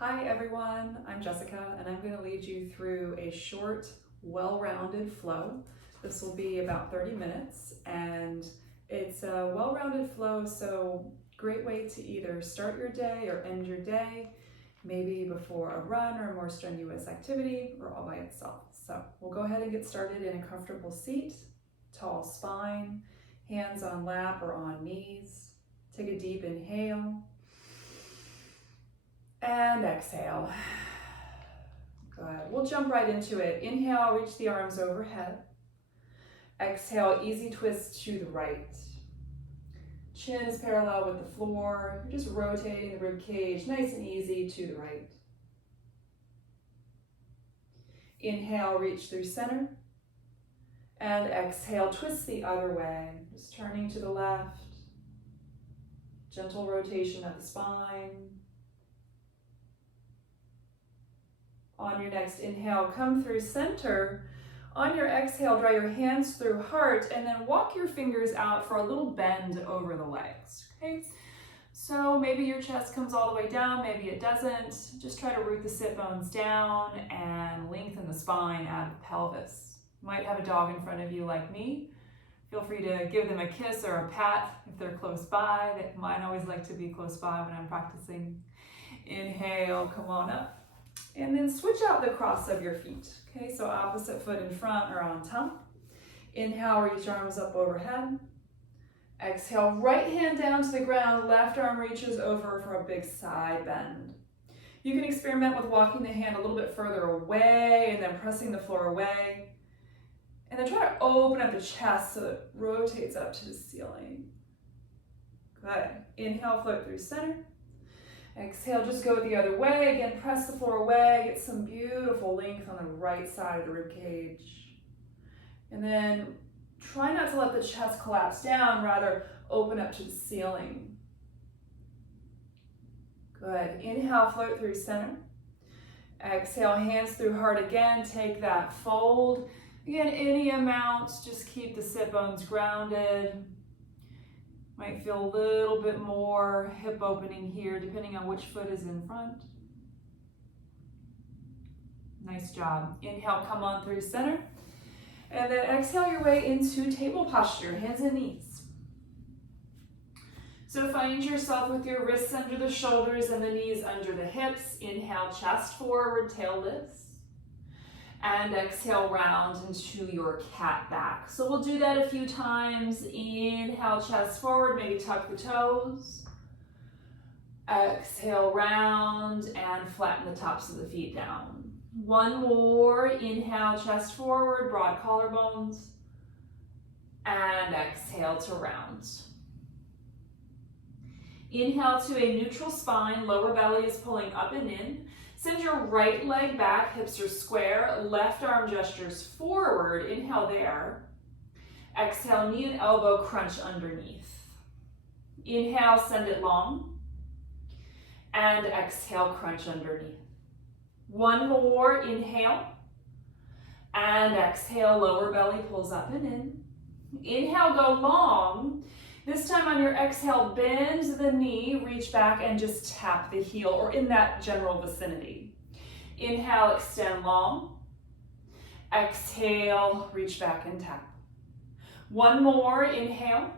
Hi everyone, I'm Jessica and I'm going to lead you through a short, well-rounded flow. This will be about 30 minutes and it's a well-rounded flow, so great way to either start your day or end your day, maybe before a run or a more strenuous activity or all by itself. So we'll go ahead and get started in a comfortable seat, tall spine, hands on lap or on knees. Take a deep inhale. And exhale. Good. We'll jump right into it. Inhale, reach the arms overhead. Exhale, easy twist to the right. Chin is parallel with the floor. You're just rotating the rib cage, nice and easy to the right. Inhale, reach through center. And exhale, twist the other way. Just turning to the left. Gentle rotation of the spine. On your next inhale, come through center. On your exhale, draw your hands through heart and then walk your fingers out for a little bend over the legs, okay? So maybe your chest comes all the way down, maybe it doesn't. Just try to root the sit bones down and lengthen the spine out of the pelvis. You might have a dog in front of you like me. Feel free to give them a kiss or a pat if they're close by. Mine always like to be close by when I'm practicing. Inhale, come on up. And then switch out the cross of your feet. Okay, so opposite foot in front or on top. Inhale, reach arms up overhead. Exhale, right hand down to the ground, left arm reaches over for a big side bend. You can experiment with walking the hand a little bit further away and then pressing the floor away. And then try to open up the chest so that it rotates up to the ceiling. Good. Inhale, float through center. Exhale, just go the other way. Again, press the floor away. Get some beautiful length on the right side of the rib cage. And then try not to let the chest collapse down, rather open up to the ceiling. Good. Inhale, float through center. Exhale, hands through heart again. Take that fold. Again, any amount, just keep the sit bones grounded. Might feel a little bit more hip opening here, depending on which foot is in front. Nice job. Inhale, come on through center. And then exhale your way into table posture, hands and knees. So find yourself with your wrists under the shoulders and the knees under the hips. Inhale, chest forward, tail lifts. And exhale, round into your cat back. So we'll do that a few times. Inhale, chest forward, maybe tuck the toes. Exhale, round and flatten the tops of the feet down. One more. Inhale, chest forward, broad collarbones. And exhale to round. Inhale to a neutral spine, lower belly is pulling up and in. Send your right leg back, hips are square, left arm gestures forward. Inhale there. Exhale, knee and elbow crunch underneath. Inhale, send it long. And exhale, crunch underneath. One more, inhale. And exhale, lower belly pulls up and in. Inhale, go long. This time on your exhale, bend the knee, reach back and just tap the heel or in that general vicinity. Inhale, extend long. Exhale, reach back and tap. One more, inhale.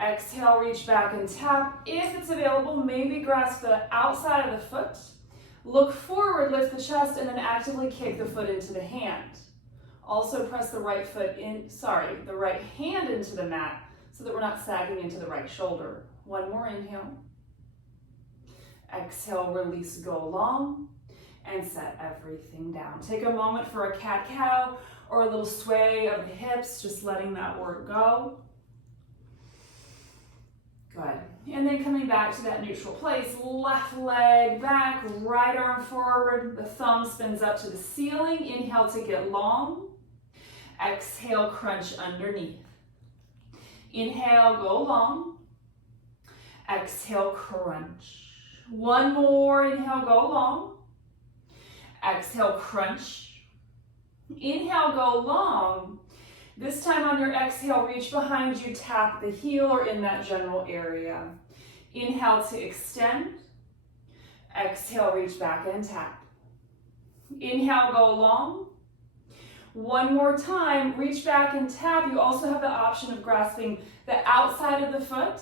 Exhale, reach back and tap. If it's available, maybe grasp the outside of the foot. Look forward, lift the chest, and then actively kick the foot into the hand. Also press the right hand into the mat, so that we're not sagging into the right shoulder. One more inhale. Exhale, release, go long, and set everything down. Take a moment for a cat-cow or a little sway of the hips, just letting that work go. Good. And then coming back to that neutral place, left leg back, right arm forward, the thumb spins up to the ceiling. Inhale to get long. Exhale, crunch underneath. Inhale, go long. Exhale, crunch. One more, inhale, go long. Exhale, crunch. Inhale, go long. This time on your exhale, reach behind you, tap the heel or in that general area. Inhale to extend. Exhale, reach back and tap. Inhale, go long. One more time, reach back and tap. You also have the option of grasping the outside of the foot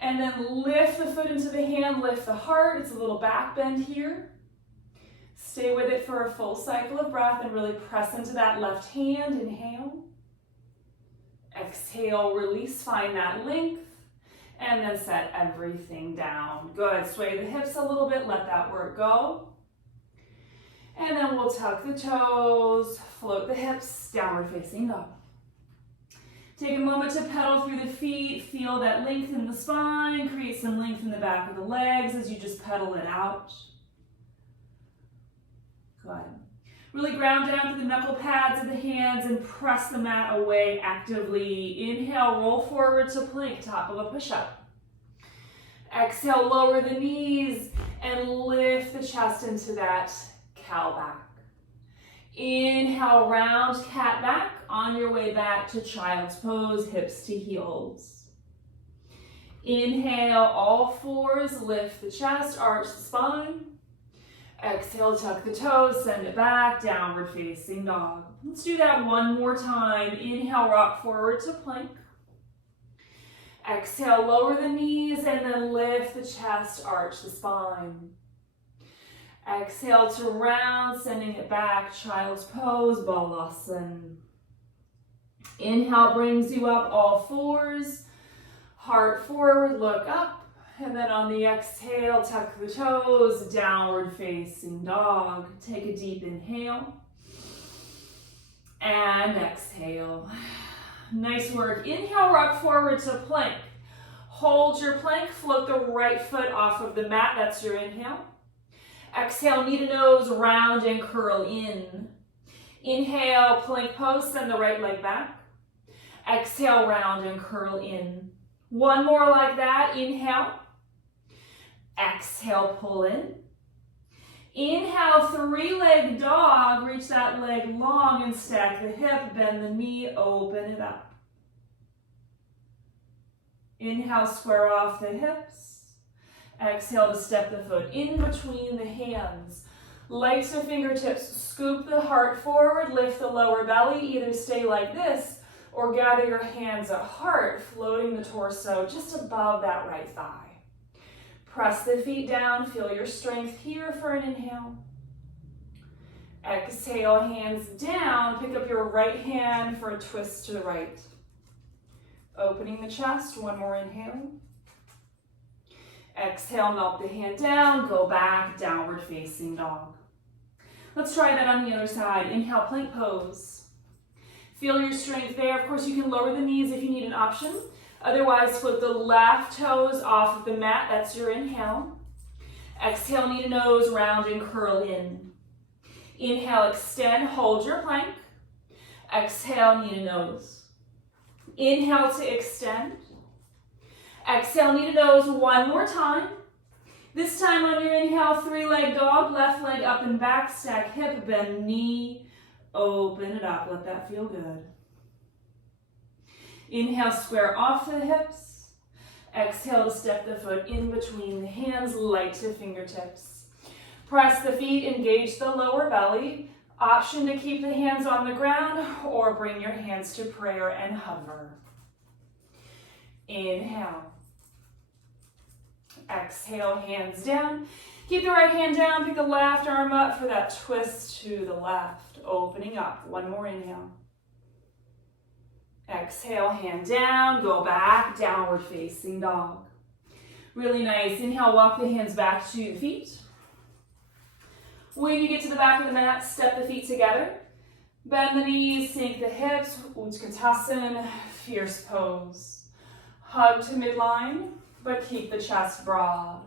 and then lift the foot into the hand, lift the heart. It's a little back bend here. Stay with it for a full cycle of breath and really press into that left hand. Inhale. Exhale, release, find that length, and then set everything down. Good, sway the hips a little bit, let that work go. And then we'll tuck the toes, float the hips, downward facing dog. Take a moment to pedal through the feet, feel that length in the spine, create some length in the back of the legs as you just pedal it out. Good. Really ground down to the knuckle pads of the hands and press the mat away actively. Inhale, roll forward to plank, top of a push-up. Exhale, lower the knees and lift the chest into that cow back. Inhale, round cat back. On your way back to child's pose, hips to heels. Inhale, all fours, lift the chest, arch the spine. Exhale, tuck the toes, send it back, downward facing dog. Let's do that one more time. Inhale, rock forward to plank. Exhale, lower the knees and then lift the chest, arch the spine. Exhale to round, sending it back, child's pose, balasana. Inhale brings you up, all fours, heart forward, look up. And then on the exhale, tuck the toes, downward facing dog. Take a deep inhale. And exhale. Nice work. Inhale, rock forward to plank. Hold your plank, float the right foot off of the mat. That's your inhale. Exhale, knee to nose, round and curl in. Inhale, plank pose, send the right leg back. Exhale, round and curl in. One more like that. Inhale. Exhale, pull in. Inhale, three-leg dog. Reach that leg long and stack the hip. Bend the knee, open it up. Inhale, square off the hips. Exhale to step the foot in between the hands. Light to fingertips. Scoop the heart forward. Lift the lower belly. Either stay like this or gather your hands at heart, floating the torso just above that right thigh. Press the feet down, feel your strength here for an inhale. Exhale, hands down, pick up your right hand for a twist to the right. Opening the chest, one more inhale. Exhale, melt the hand down, go back, downward facing dog. Let's try that on the other side. Inhale, plank pose. Feel your strength there. Of course, you can lower the knees if you need an option. Otherwise, float the left toes off of the mat. That's your inhale. Exhale, knee to nose, round and curl in. Inhale, extend, hold your plank. Exhale, knee to nose. Inhale to extend. Exhale, knee to nose one more time. This time on your inhale, three-leg dog, left leg up and back, stack hip, bend knee, open it up. Let that feel good. Inhale, square off the hips. Exhale to step the foot in between the hands, light to fingertips. Press the feet, engage the lower belly. Option to keep the hands on the ground or bring your hands to prayer and hover. Inhale. Exhale, hands down. Keep the right hand down, pick the left arm up for that twist to the left. Opening up, one more inhale. Exhale, hand down, go back, downward facing dog. Really nice. Inhale, walk the hands back to the feet. When you get to the back of the mat, step the feet together. Bend the knees, sink the hips, Utkatasana, fierce pose. Hug to midline, but keep the chest broad.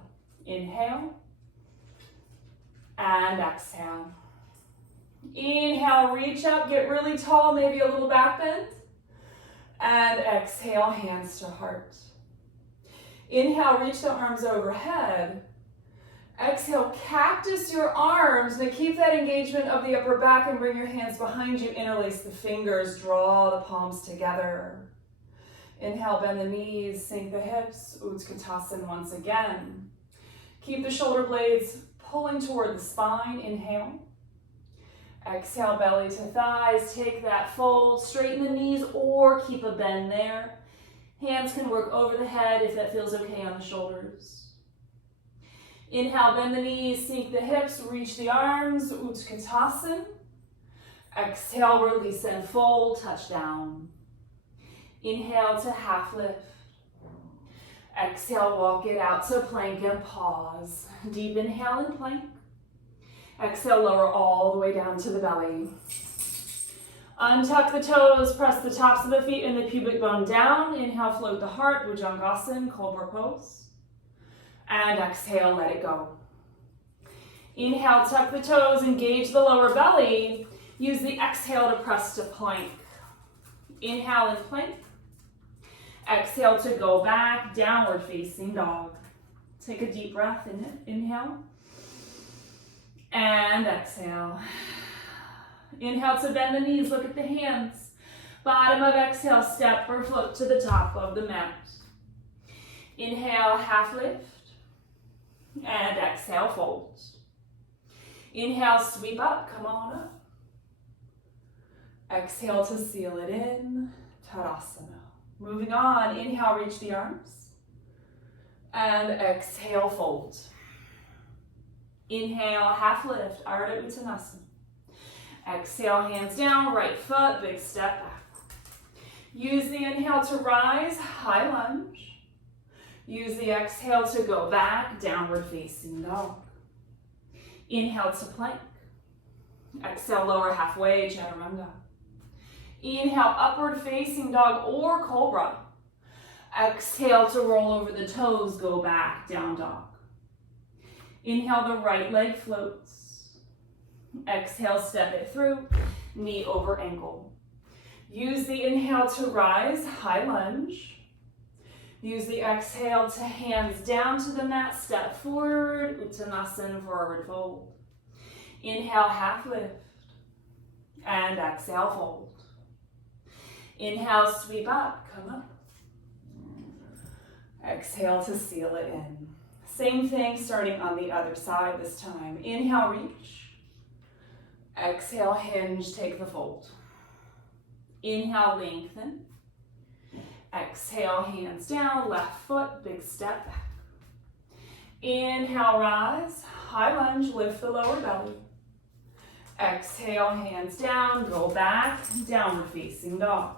Inhale, and exhale. Inhale, reach up, get really tall, maybe a little back bend. And exhale, hands to heart. Inhale, reach the arms overhead. Exhale, cactus your arms. Now keep that engagement of the upper back and bring your hands behind you. Interlace the fingers, draw the palms together. Inhale, bend the knees, sink the hips, Utkatasana once again. Keep the shoulder blades pulling toward the spine. Inhale. Exhale, belly to thighs. Take that fold, straighten the knees or keep a bend there. Hands can work over the head if that feels okay on the shoulders. Inhale, bend the knees, sink the hips, reach the arms, Utkatasana. Exhale, release and fold, touch down. Inhale to half lift. Exhale, walk it out to plank and pause. Deep inhale in plank. Exhale, lower all the way down to the belly. Untuck the toes, press the tops of the feet and the pubic bone down. Inhale, float the heart, Bhujangasana, Cobra pose. And exhale, let it go. Inhale, tuck the toes, engage the lower belly. Use the exhale to press to plank. Inhale in plank. Exhale to go back, downward facing dog. Take a deep breath in it. Inhale. And exhale. Inhale to bend the knees, look at the hands. Bottom of exhale, step or float to the top of the mat. Inhale, half lift. And exhale, fold. Inhale, sweep up, come on up. Exhale to seal it in, Tadasana. Moving on, inhale, reach the arms. And exhale, fold. Inhale, half lift, Artamatsundrasana. Exhale, hands down, right foot, big step back. Use the inhale to rise, high lunge. Use the exhale to go back, downward facing dog. Inhale to plank. Exhale, lower halfway, chaturanga. Inhale, upward facing dog or cobra. Exhale to roll over the toes, go back, down dog. Inhale, the right leg floats. Exhale, step it through, knee over ankle. Use the inhale to rise, high lunge. Use the exhale to hands down to the mat, step forward, Uttanasana, forward fold. Inhale, half lift, and exhale, fold. Inhale, sweep up, come up. Exhale to seal it in. Same thing starting on the other side this time. Inhale, reach. Exhale, hinge, take the fold. Inhale, lengthen. Exhale, hands down, left foot, big step back. Inhale, rise, high lunge, lift the lower belly. Exhale, hands down, go back, downward facing dog.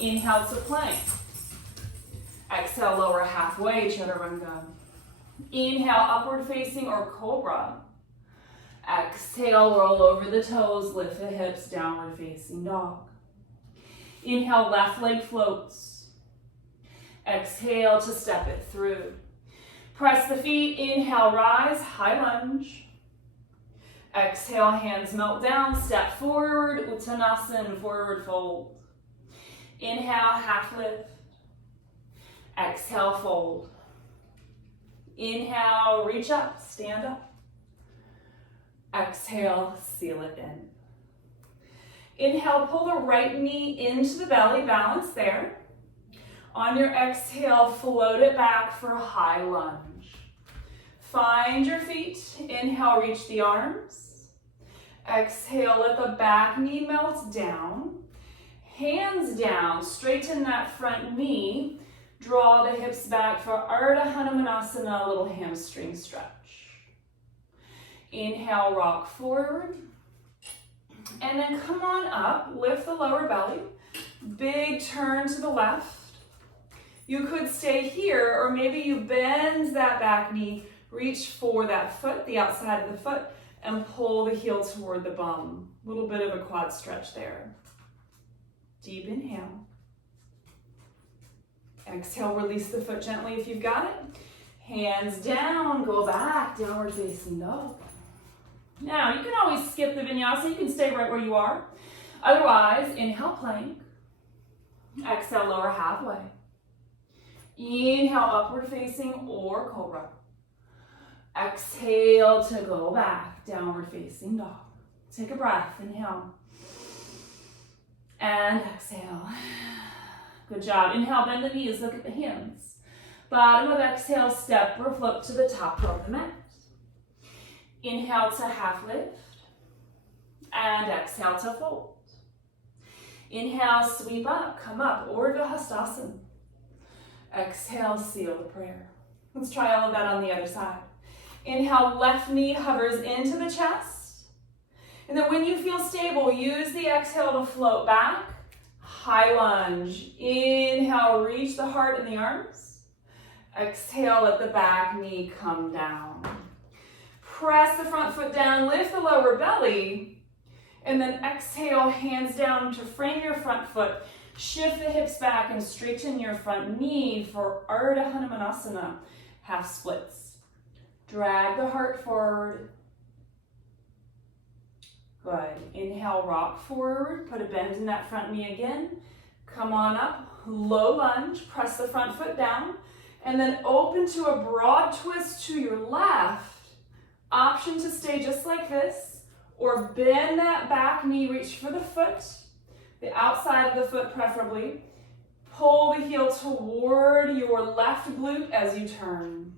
Inhale to plank. Exhale, lower halfway, chaturanga. Inhale, upward facing or cobra. Exhale, roll over the toes, lift the hips, downward facing dog. Inhale, left leg floats. Exhale to step it through. Press the feet, inhale, rise, high lunge. Exhale, hands melt down, step forward, Uttanasana, forward fold. Inhale, half lift. Exhale, fold. Inhale, reach up, stand up. Exhale, seal it in. Inhale, pull the right knee into the belly, balance there. On your exhale, float it back for high lunge. Find your feet. Inhale, reach the arms. Exhale, let the back knee melt down. Hands down, straighten that front knee. Draw the hips back for Ardha Hanumanasana, a little hamstring stretch. Inhale, rock forward. And then come on up, lift the lower belly. Big turn to the left. You could stay here, or maybe you bend that back knee, reach for that foot, the outside of the foot, and pull the heel toward the bum. A little bit of a quad stretch there. Deep inhale. Exhale, release the foot gently if you've got it. Hands down, go back, downward facing dog. Now, you can always skip the vinyasa. You can stay right where you are. Otherwise, inhale, plank. Exhale, lower halfway. Inhale, upward facing or cobra. Exhale to go back, downward facing dog. Take a breath, inhale. And exhale. Good job. Inhale, bend the knees, look at the hands. Bottom of exhale, step or float to the top of the mat. Inhale to half lift. And exhale to fold. Inhale, sweep up, come up, Urdhva Hastasana. Exhale, seal the prayer. Let's try all of that on the other side. Inhale, left knee hovers into the chest. And then when you feel stable, use the exhale to float back. High lunge. Inhale, reach the heart and the arms. Exhale, let the back knee come down. Press the front foot down, lift the lower belly. And then exhale, hands down to frame your front foot. Shift the hips back and straighten your front knee for Artamatsundrasana, half splits. Drag the heart forward. Good. Inhale, rock forward. Put a bend in that front knee again. Come on up. Low lunge. Press the front foot down. And then open to a broad twist to your left. Option to stay just like this. Or bend that back knee. Reach for the foot. The outside of the foot preferably. Pull the heel toward your left glute as you turn.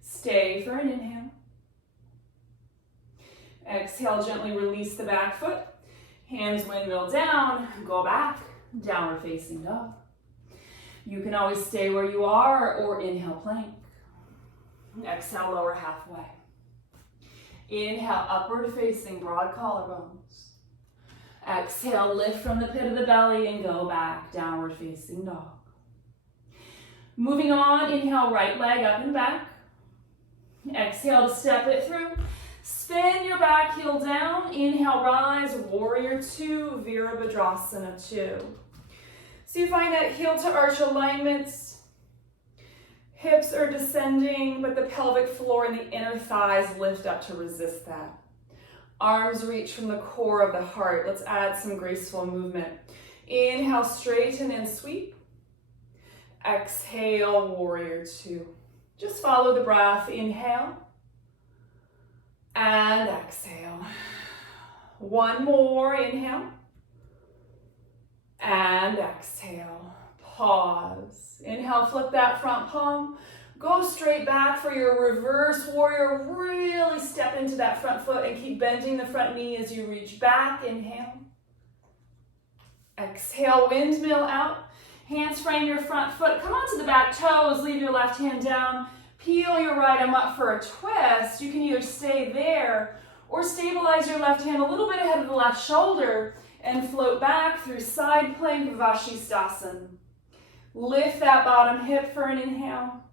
Stay for an inhale. Exhale, gently release the back foot. Hands windmill down, go back, downward facing dog. You can always stay where you are or inhale plank. Exhale, lower halfway. Inhale, upward facing broad collarbones. Exhale, lift from the pit of the belly and go back, downward facing dog. Moving on, inhale, right leg up and back. Exhale to step it through. Spin your back heel down. Inhale, rise, warrior two, Virabhadrasana 2. So you find that heel to arch alignment. Hips are descending, but the pelvic floor and the inner thighs lift up to resist that. Arms reach from the core of the heart. Let's add some graceful movement. Inhale, straighten and sweep. Exhale, warrior two. Just follow the breath. Inhale. And exhale. One more, inhale. And exhale. Pause. Inhale, flip that front palm. Go straight back for your reverse warrior. Really step into that front foot and keep bending the front knee as you reach back. Inhale. Exhale, windmill out. Hands frame your front foot. Come onto the back toes. Leave your left hand down. Peel your right arm up for a twist. You can either stay there or stabilize your left hand a little bit ahead of the left shoulder and float back through side plank Vashisthasana. Lift that bottom hip for an inhale.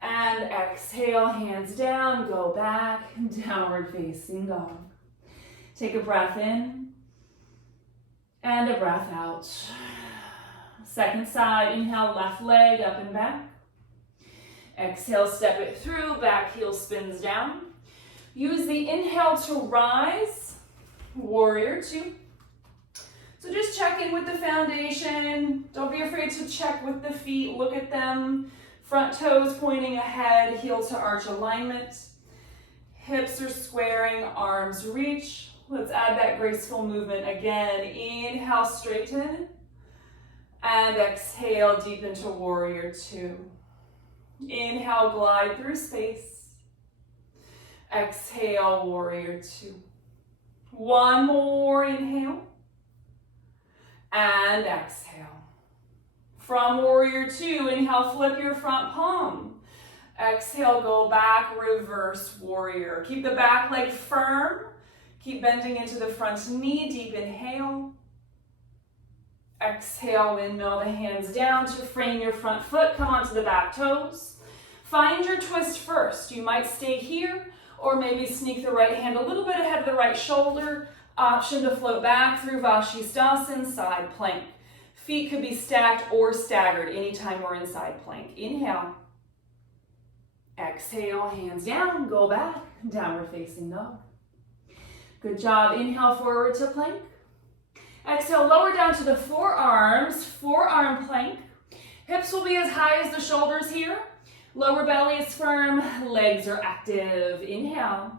And exhale, hands down, go back, downward facing dog. Take a breath in and a breath out. Second side, inhale, left leg up and back. Exhale, step it through, back heel spins down. Use the inhale to rise, warrior two. So just check in with the foundation. Don't be afraid to check with the feet, look at them. Front toes pointing ahead, heel to arch alignment. Hips are squaring, arms reach. Let's add that graceful movement again. Inhale, straighten. And exhale, deep into warrior two. Inhale, glide through space. Exhale, warrior two. One more inhale. And exhale. From warrior two, inhale, flip your front palm. Exhale, go back, reverse warrior. Keep the back leg firm. Keep bending into the front knee, deep inhale. Exhale, windmill the hands down to frame your front foot. Come onto the back toes. Find your twist first. You might stay here or maybe sneak the right hand a little bit ahead of the right shoulder. Option to float back through Vashisthasana, side plank. Feet could be stacked or staggered anytime we're in side plank. Inhale. Exhale, hands down, go back, downward facing dog. Good job. Inhale, forward to plank. Exhale, lower down to the forearms, forearm plank. Hips will be as high as the shoulders here. Lower belly is firm, legs are active. Inhale.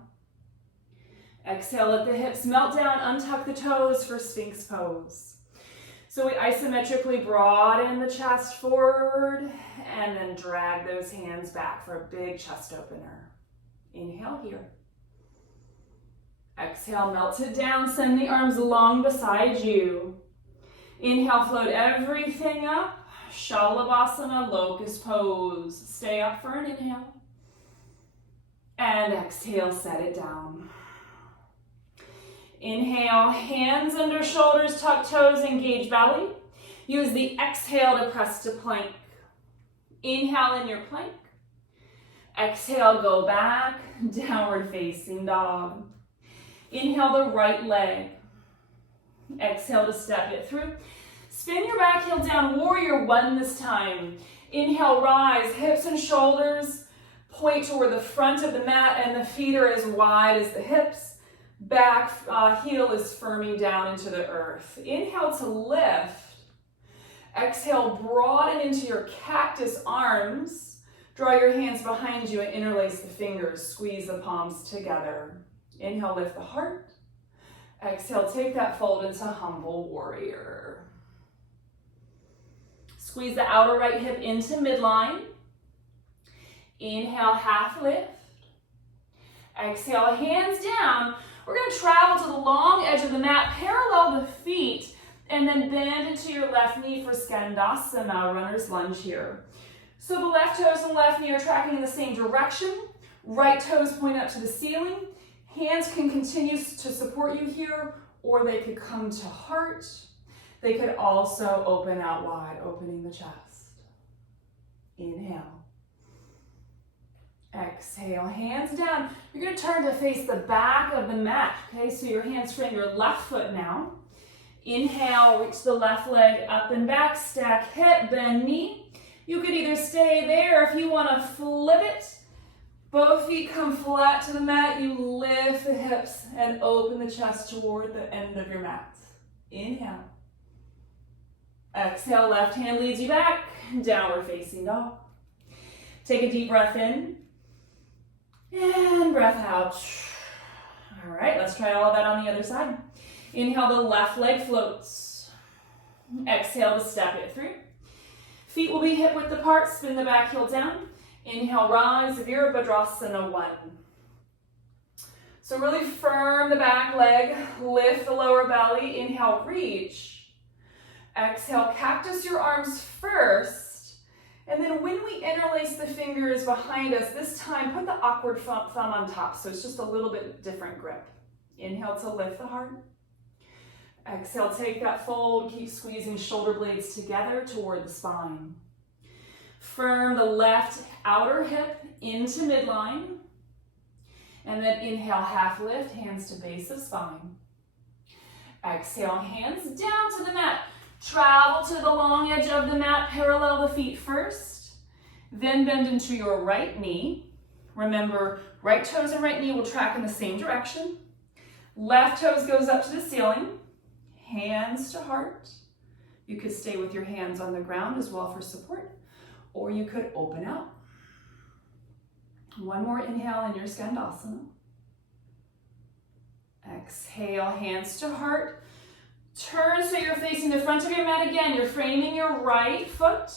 Exhale, let the hips melt down, untuck the toes for Sphinx pose. So we isometrically broaden the chest forward and then drag those hands back for a big chest opener. Inhale here. Exhale, melt it down, send the arms long beside you. Inhale, float everything up. Shalabhasana, locust pose. Stay up for an inhale. And exhale, set it down. Inhale, hands under shoulders, tuck toes, engage belly. Use the exhale to press to plank. Inhale in your plank. Exhale, go back, downward facing dog. Inhale the right leg. Exhale to step it through. Spin your back heel down, warrior one this time. Inhale, rise, hips and shoulders point toward the front of the mat and the feet are as wide as the hips. Back heel is firming down into the earth. Inhale to lift. Exhale, broaden into your cactus arms. Draw your hands behind you and interlace the fingers. Squeeze the palms together. Inhale, lift the heart. Exhale, take that fold into humble warrior. Squeeze the outer right hip into midline. Inhale, half lift. Exhale, hands down. We're going to travel to the long edge of the mat, parallel the feet, and then bend into your left knee for Skandasana, runner's lunge here. So the left toes and left knee are tracking in the same direction. Right toes point up to the ceiling. Hands can continue to support you here, or they could come to heart. They could also open out wide, opening the chest. Inhale. Exhale, hands down. You're going to turn to face the back of the mat, okay? So your hands frame your left foot now. Inhale, reach the left leg up and back, stack hip, bend knee. You could either stay there if you want to flip it. Both feet come flat to the mat. You lift the hips and open the chest toward the end of your mat. Inhale. Exhale, left hand leads you back, downward facing dog. Take a deep breath in and breath out. All right, let's try all of that on the other side. Inhale, the left leg floats. Exhale to step it through. Feet will be hip width apart, spin the back heel down. Inhale, rise, Virabhadrasana 1. So really firm the back leg, lift the lower belly. Inhale, reach. Exhale, cactus your arms first. And then when we interlace the fingers behind us, this time put the awkward thumb on top. So it's just a little bit different grip. Inhale to lift the heart. Exhale, take that fold. Keep squeezing shoulder blades together toward the spine. Firm the left outer hip into midline. And then inhale, half lift, hands to base of spine. Exhale, hands down to the mat. Travel to the long edge of the mat, parallel the feet first. Then bend into your right knee. Remember, right toes and right knee will track in the same direction. Left toes goes up to the ceiling. Hands to heart. You could stay with your hands on the ground as well for support, or you could open out. One more inhale in your Skandasana. Exhale, hands to heart. Turn so you're facing the front of your mat again. You're framing your right foot.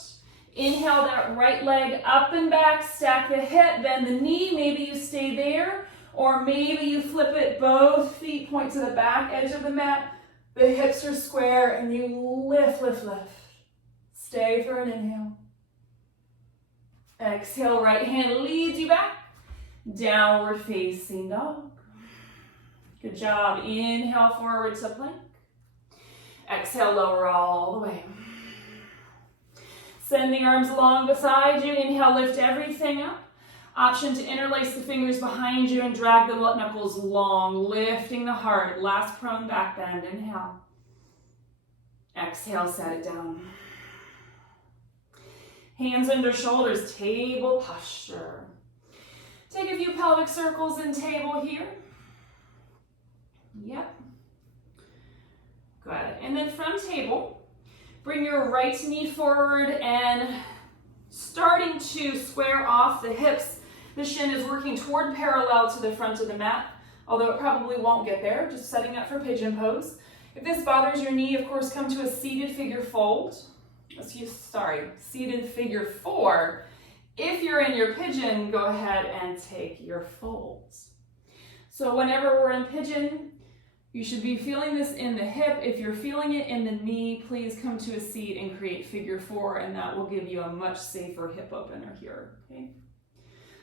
Inhale that right leg up and back. Stack the hip, bend the knee. Maybe you stay there, or maybe you flip it. Both feet point to the back edge of the mat. The hips are square and you lift, lift, lift. Stay for an inhale. Exhale, right hand leads you back. Downward facing dog. Good job. Inhale, forward to plank. Exhale, lower all the way. Send the arms long beside you. Inhale, lift everything up. Option to interlace the fingers behind you and drag the knuckles long, lifting the heart. Last prone back bend. Inhale. Exhale, set it down. Hands under shoulders, table posture. Take a few pelvic circles in table here. Yep. Good. And then from table, bring your right knee forward and starting to square off the hips. The shin is working toward parallel to the front of the mat, although it probably won't get there, just setting up for pigeon pose. If this bothers your knee, of course, come to a seated figure fold. Seated figure 4. If you're in your pigeon, go ahead and take your folds. So whenever we're in pigeon, you should be feeling this in the hip. If you're feeling it in the knee, please come to a seat and create figure 4, and that will give you a much safer hip opener here, okay?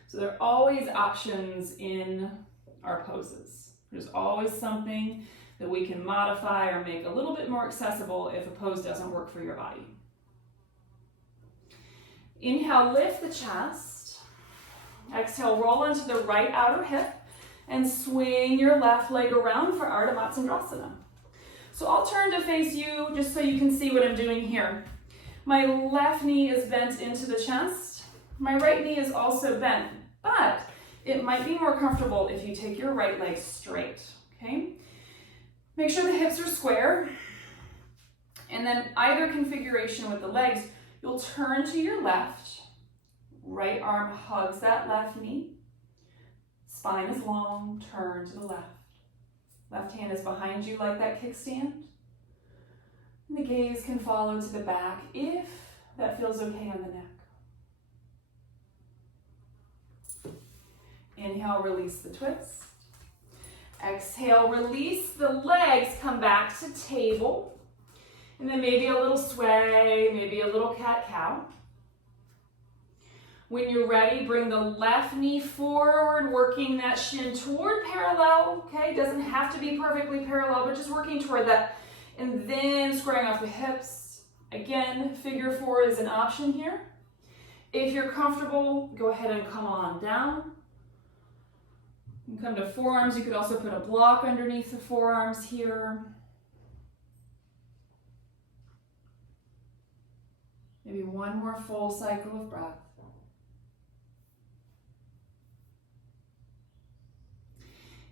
So there are always options in our poses. There's always something that we can modify or make a little bit more accessible if a pose doesn't work for your body. Inhale, lift the chest. Exhale, roll into the right outer hip and swing your left leg around for Artamatsundrasana. So I'll turn to face you just so you can see what I'm doing here. My left knee is bent into the chest. My right knee is also bent, but it might be more comfortable if you take your right leg straight, okay? Make sure the hips are square. And then either configuration with the legs, you'll turn to your left. Right arm hugs that left knee. Spine is long, turn to the left. Left hand is behind you like that kickstand. And the gaze can follow to the back if that feels okay on the neck. Inhale, release the twist. Exhale, release the legs, come back to table. And then maybe a little sway, maybe a little cat-cow. When you're ready, bring the left knee forward, working that shin toward parallel, okay? Doesn't have to be perfectly parallel, but just working toward that. And then squaring off the hips. Again, figure 4 is an option here. If you're comfortable, go ahead and come on down. You can come to forearms. You could also put a block underneath the forearms here. Maybe one more full cycle of breath.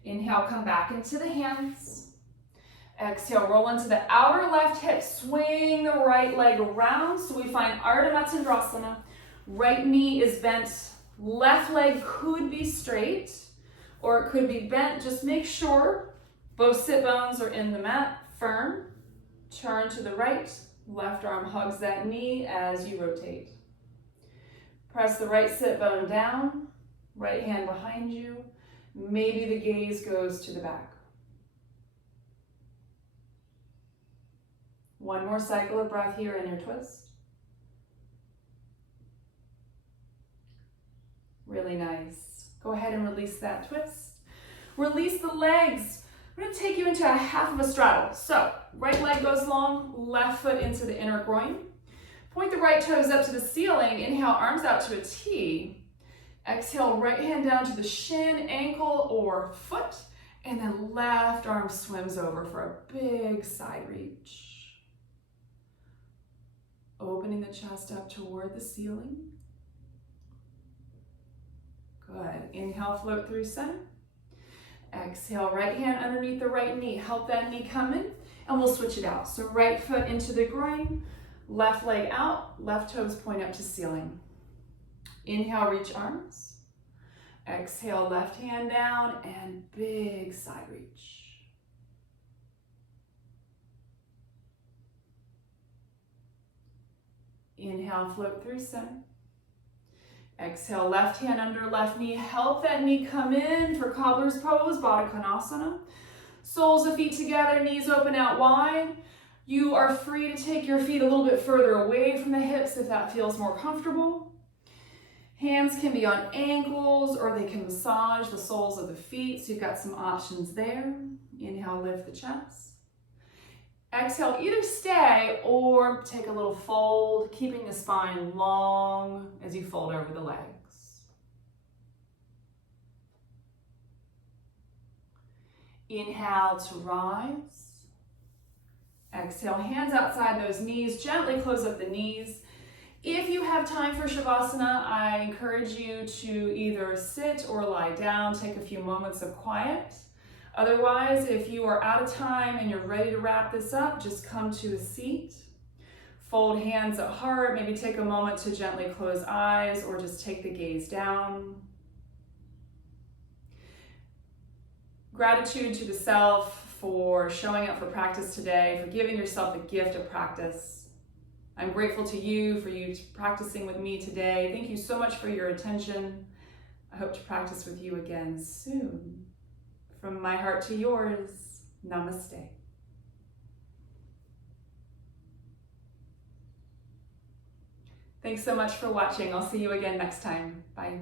Inhale, come back into the hands. Exhale, roll into the outer left hip. Swing the right leg around. So we find Artamatsundrasana. Right knee is bent. Left leg could be straight or it could be bent. Just make sure both sit bones are in the mat, firm. Turn to the right. Left arm hugs that knee as you rotate. Press the right sit bone down, right hand behind you. Maybe the gaze goes to the back. One more cycle of breath here in your twist. Really nice. Go ahead and release that twist. Release the legs. I'm going to take you into a half of a straddle. So, right leg goes long, left foot into the inner groin. Point the right toes up to the ceiling. Inhale, arms out to a T. Exhale, right hand down to the shin, ankle, or foot. And then left arm swims over for a big side reach. Opening the chest up toward the ceiling. Good. Inhale, float through center. Exhale, right hand underneath the right knee. Help that knee come in, and we'll switch it out. So right foot into the groin, left leg out, left toes point up to ceiling. Inhale, reach arms. Exhale, left hand down, and big side reach. Inhale, float through center. Exhale, left hand under left knee. Help that knee come in for cobbler's pose, Baddha Konasana. Soles of feet together, knees open out wide. You are free to take your feet a little bit further away from the hips if that feels more comfortable. Hands can be on ankles or they can massage the soles of the feet, so you've got some options there. Inhale, lift the chest. Exhale, either stay or take a little fold, keeping the spine long as you fold over the legs. Inhale to rise. Exhale, hands outside those knees. Gently close up the knees. If you have time for Shavasana, I encourage you to either sit or lie down. Take a few moments of quiet. Otherwise, if you are out of time and you're ready to wrap this up, just come to a seat. Fold hands at heart. Maybe take a moment to gently close eyes or just take the gaze down. Gratitude to the self for showing up for practice today, for giving yourself the gift of practice. I'm grateful to you for you practicing with me today. Thank you so much for your attention. I hope to practice with you again soon. From my heart to yours, namaste. Thanks so much for watching. I'll see you again next time. Bye.